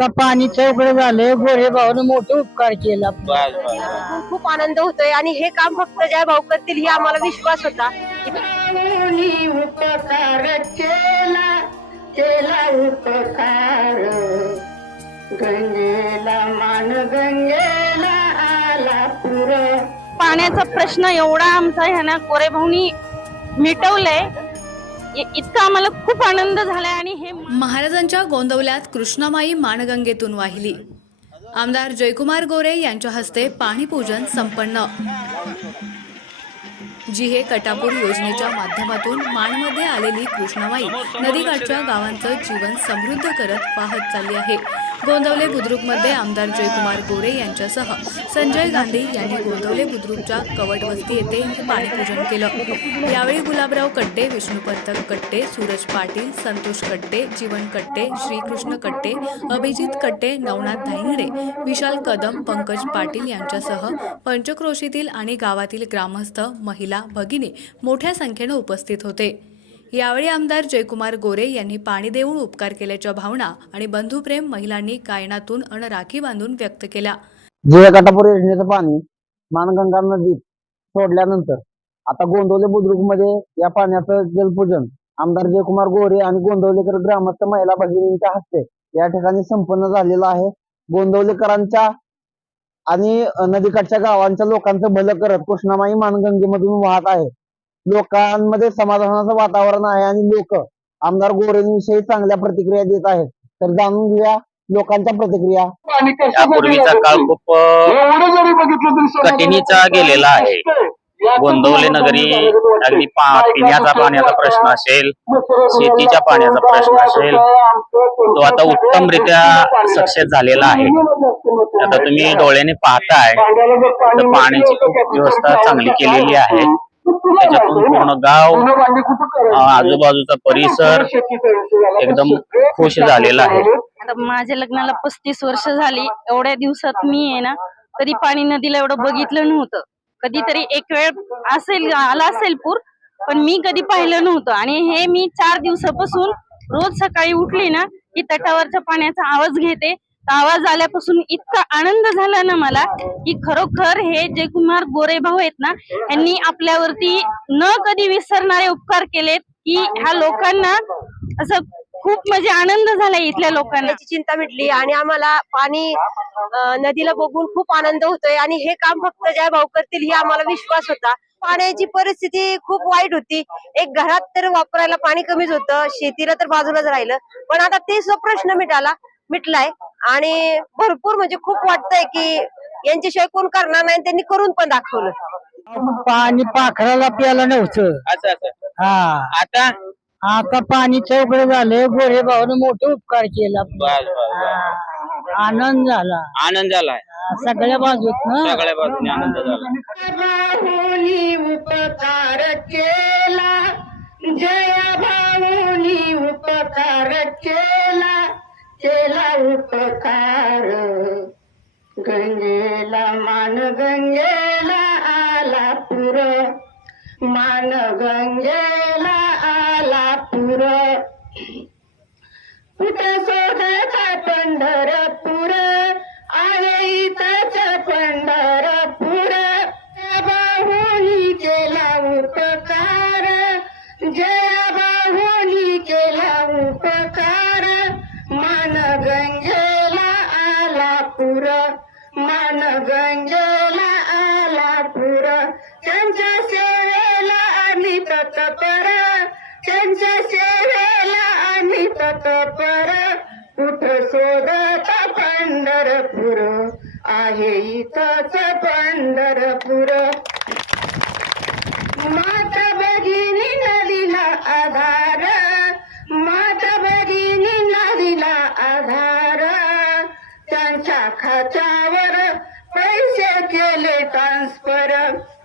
आता पाणी चौकड झालंय गोरे भाऊन मोठे उपकार केला. बस बस. बघून खूप आनंद होतोय आणि हे काम फक्त जय भाऊ करतील ही आम्हाला विश्वास होता. उपकार केला केला उपकार. गंगेला मान गंगेला आला पुर. पाण्याचा प्रश्न एवढा आमचा ह्याना कोरे भाऊनी मिटवलाय. इतका आम्हाला खूप आनंद झालाय आणि हे महाराजांच्या गोंदवल्यात कृष्णामाई माणगंगेतून वाहिली. आमदार जयकुमार गोरे यांच्या हस्ते पाणीपूजन संपन्न. जी हे कटापूर योजनेच्या माध्यमातून माणमध्ये आलेली कृष्णामाई नदीकाठच्या गावांचं जीवन समृद्ध करत वाहत चालली आहे. गोंदवले बुद्रुकमध्ये आमदार जयकुमार गोरे यांच्यासह संजय गांधी यांनी गोंदवले बुद्रुकच्या कवटवस्ती येथे पाणीपूजन केलं. यावेळी गुलाबराव कट्टे विष्णुपंत कट्टे सूरज पाटील संतोष कट्टे जीवन कट्टे श्रीकृष्ण कट्टे अभिजित कट्टे नवनाथ धायंगडे विशाल कदम पंकज पाटील यांच्यासह पंचक्रोशीतील आणि गावातील ग्रामस्थ महिला भगिनी मोठ्या संख्येनं उपस्थित होते. यावेळी आमदार जयकुमार गोरे यांनी पाणी देऊन उपकार केल्याच्या भावना आणि बंधुप्रेम महिलांनी कायनातून अण राखी बांधून व्यक्त केल्या. जे योजनेचं पाणी मानगंगा नदीत सोडल्यानंतर आता गोंदवले बुद्रुकमध्ये या पाण्याचं जलपूजन आमदार जयकुमार गोरे आणि गोंदवलेकर ग्रामस्थ महिला भगिनींच्या हस्ते या ठिकाणी संपन्न झालेलं आहे. गोंदवलेकरांच्या आणि नदीकाठच्या गावांच्या लोकांचं भलं करत कृष्णामाई मानगंगेमधून वाहत आहे. लोकांमध्ये समाधानाचं वातावरण आहे आणि लोक आमदार गोरेंविषयी चांगल्या प्रतिक्रिया देत आहेत. तर जाणून घेऊया लोकांच्या प्रतिक्रिया. यापूर्वीचा काळ खूप कठीणीचा गेलेला आहे. गोंदवले नगरी अगदी पा- पिण्याचा पाण्याचा प्रश्न असेल शेतीच्या पाण्याचा प्रश्न असेल तो आता उत्तमरित्या सक्सेस झालेला आहे. आता तुम्ही डोळ्याने पाहताय तर पाण्याची खूप व्यवस्था चांगली केलेली आहे. त्याच्यातून पूर्ण गाव आजूबाजूचा परिसर एकदम खुश झालेला आहे. आता माझ्या लग्नाला पस्तीस वर्ष झाली. एवढ्या दिवसात मी आहे ना कधी पाणी नदीला एवढं बघितलं नव्हतं. कधीतरी एक वेळ असेल आला असेल पूर पण मी कधी पाहिलं नव्हतं. आणि हे मी चार दिवसापासून रोज सकाळी उठली ना की तटावरच्या पाण्याचा आवाज घेते. आवाज आल्यापासून इतका आनंद झाला ना मला की खरोखर हे जयकुमार गोरे भाऊ आहेत ना यांनी आपल्यावरती न कधी विसरणारे उपकार केलेत की ह्या लोकांना असं खूप म्हणजे आनंद झाला इथल्या लोकांना. चिंता मिटली आणि आम्हाला पाणी नदीला बघून खूप आनंद होतोय आणि हे काम फक्त जय भाऊ करतील ही आम्हाला विश्वास होता. पाण्याची परिस्थिती खूप वाईट होती. एक घरात तर वापरायला पाणी कमीच होतं शेतीला तर बाजूलाच राहिलं. पण आता ते प्रश्न मिटाला. मिटलाय. आणि भरपूर म्हणजे खूप वाटतंय की यांच्याशिवाय कोण करणार नाही त्यांनी करून पण दाखवलं. पाणी पाखराला प्यायला नव्हतं. असं असं. हा. आता? आता पाणी चौकड झालंय गोरे भाऊन मोठे उपकार केला. बस बस बस. आनंद झाला. आनंद झालाय. सगळ्या बाजूत सगळ्या बाजूने आनंद झाला. भाऊनी उपकार केला. जय भाऊनी उपकार केला. केला उपकार. गंगेला मान गंगेला आला पुर मान गंगेला आला पुर कुठे शोधायचा पंढरपूर? आहे इथंच पंढर मान गंजला आला पुर. त्यांच्या सेवेला आणि तत्पर त्यांच्या सेवेला आणि तत्पर कुठ शोधत पंढरपूर? आहे इथंच पंढरपूर. माता भगिनी नदीला आधार त्यांच्या खात्यावर पैसे केले ट्रान्सफर